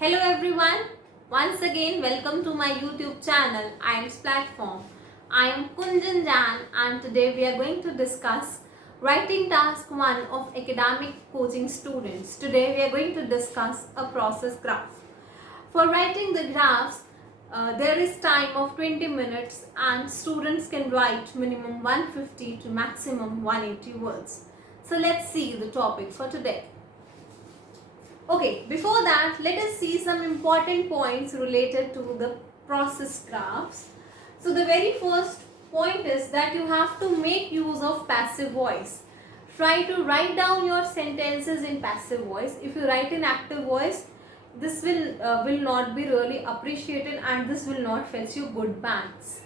Hello everyone. Once again welcome to my YouTube channel IAMS platform. I am Kunjan Jan and today we are going to discuss writing task 1 of academic coaching students. Today we are going to discuss a process graph. For writing the graphs there is time of 20 minutes and students can write minimum 150 to maximum 180 words. So let's see the topic for today. Okay, before that, let us see some important points related to the process graphs. So the very first point is that you have to make use of passive voice. Try to write down your sentences in passive voice. If you write in active voice, this will not be really appreciated and this will not fetch you good marks.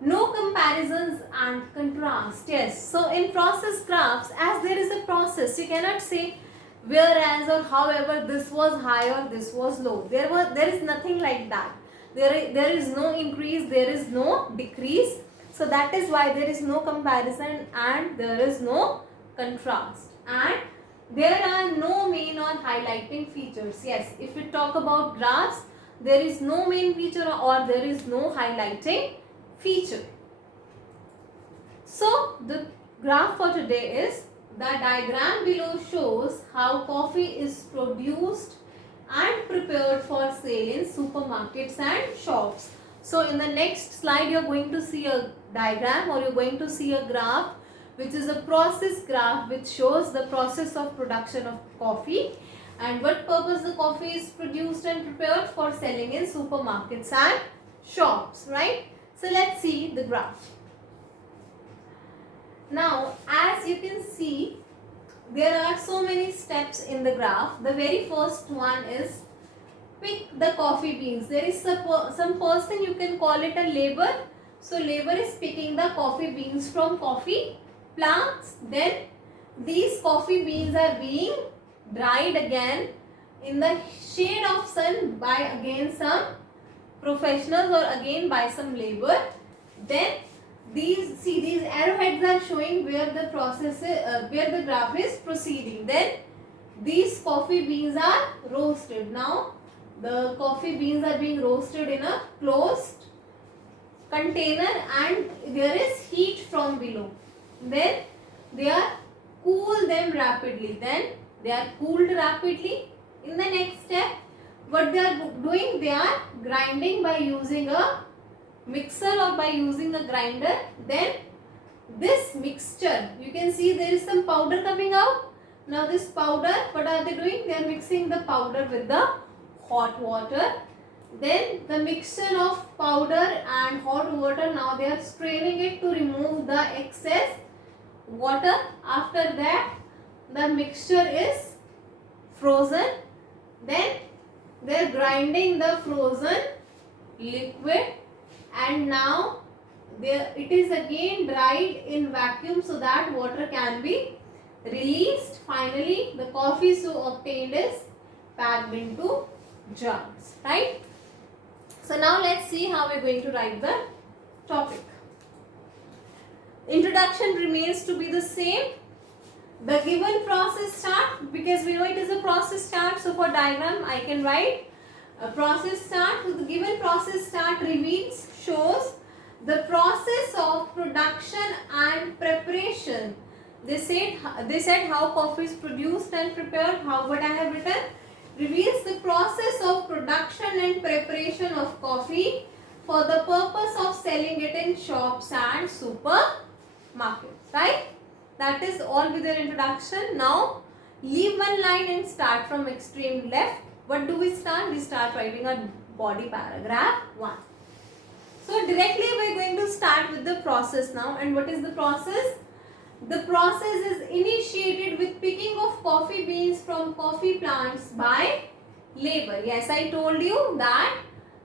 No comparisons and contrast. Yes, so in process graphs, as there is a process, you cannot say whereas or however this was high or this was low. There is nothing like that. There is no increase, there is no decrease. So that is why there is no comparison and there is no contrast. And there are no main or highlighting features. Yes, if we talk about graphs, there is no main feature or there is no highlighting feature. So the graph for today is, the diagram below shows how coffee is produced and prepared for sale in supermarkets and shops. So in the next slide you are going to see a diagram or you are going to see a graph which is a process graph which shows the process of production of coffee and what purpose the coffee is produced and prepared for selling in supermarkets and shops, right? So let's see the graph. Now, as you can see, there are so many steps in the graph. The very first one is pick the coffee beans. There is some person, you can call it a labor. So, labor is picking the coffee beans from coffee plants. Then, these coffee beans are being dried again in the shade of sun by again some professionals or again by some labor. Then, these arrowheads are showing where the process where the graph is proceeding. Then these coffee beans are roasted. Now the coffee beans are being roasted in a closed container and there is heat from below. Then they are cool them rapidly. Then they are cooled rapidly. In the next step, what they are doing, they are grinding by using a mixer or by using a grinder. Then this mixture, you can see there is some powder coming out. Now this powder, what are they doing? They are mixing the powder with the hot water. Then the mixture of powder and hot water, now they are straining it to remove the excess water. After that the mixture is frozen. Then they are grinding the frozen liquid and now it is again dried in vacuum so that water can be released. Finally, the coffee so obtained is packed into jars, right? So now let's see how we are going to write the topic. Introduction remains to be the same. The given process chart, because we know it is a process chart, so for diagram I can write a process chart. So the given process chart reveals, shows the process of production and preparation. They said how coffee is produced and prepared. How what I have written reveals the process of production and preparation of coffee for the purpose of selling it in shops and supermarkets, right? That is all with your introduction. Now leave one line and start from extreme left. What do we start? We start writing a body paragraph 1. So directly we are going to start with the process now. And what is the process? The process is initiated with picking of coffee beans from coffee plants by labor. Yes, I told you that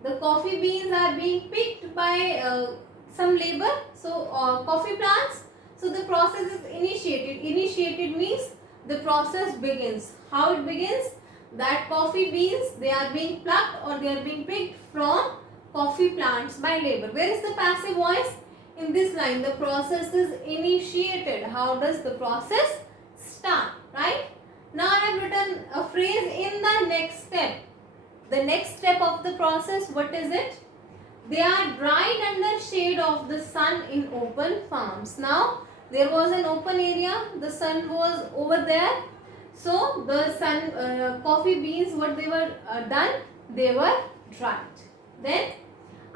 the coffee beans are being picked by some labor. So coffee plants. So the process is initiated. Initiated means the process begins. How it begins? That coffee beans, they are being plucked or they are being picked from coffee plants by labor. Where is the passive voice? In this line, the process is initiated. How does the process start, right? Now I have written a phrase in the next step. The next step of the process, what is it? They are dried under shade of the sun in open farms. Now there was an open area, the sun was over there, so the coffee beans, what they were done, they were dried. Then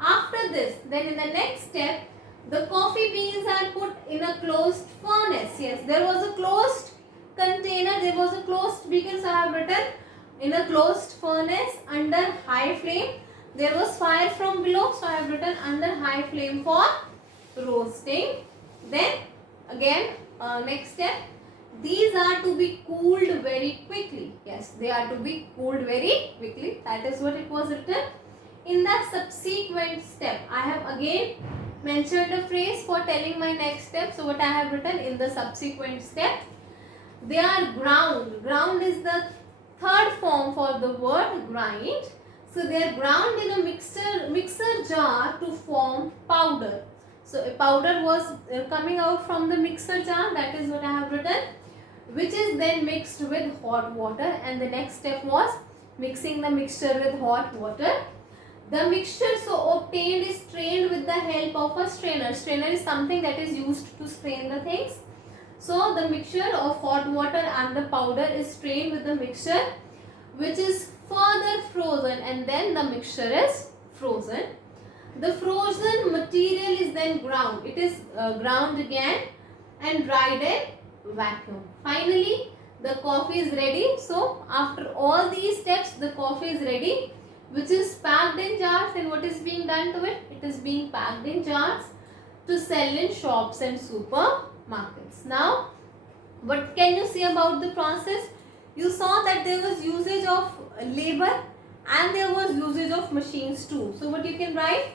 after this, then in the next step, the coffee beans are put in a closed furnace. Yes, there was a closed container, there was a closed beaker, so I have written in a closed furnace under high flame. There was fire from below, so I have written under high flame for roasting. Then again, next step, these are to be cooled very quickly. Yes, they are to be cooled very quickly. That is what it was written. In the subsequent step, I have again mentioned a phrase for telling my next step. So what I have written, in the subsequent step, they are ground. Ground is the third form for the word grind. So they are ground in a mixer jar to form powder. So a powder was coming out from the mixer jar. That is what I have written, which is then mixed with hot water. And the next step was mixing the mixture with hot water. The mixture so obtained is strained with the help of a strainer. Strainer is something that is used to strain the things. So the mixture of hot water and the powder is strained with the mixture, which is further frozen, and then the mixture is frozen. The frozen material is then ground. It is ground again and dried in vacuum. Finally, the coffee is ready. So after all these steps, the coffee is ready, which is packed in jars. And what is being done to it? It is being packed in jars to sell in shops and supermarkets. Now, what can you see about the process? You saw that there was usage of labor and there was usage of machines too. So what you can write?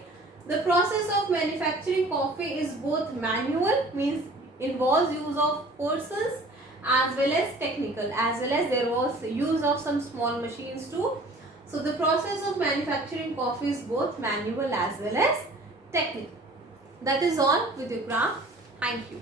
The process of manufacturing coffee is both manual, means involves use of persons, as well as technical, as well as there was use of some small machines too. So the process of manufacturing coffee is both manual as well as technical. That is all with your graph. Thank you.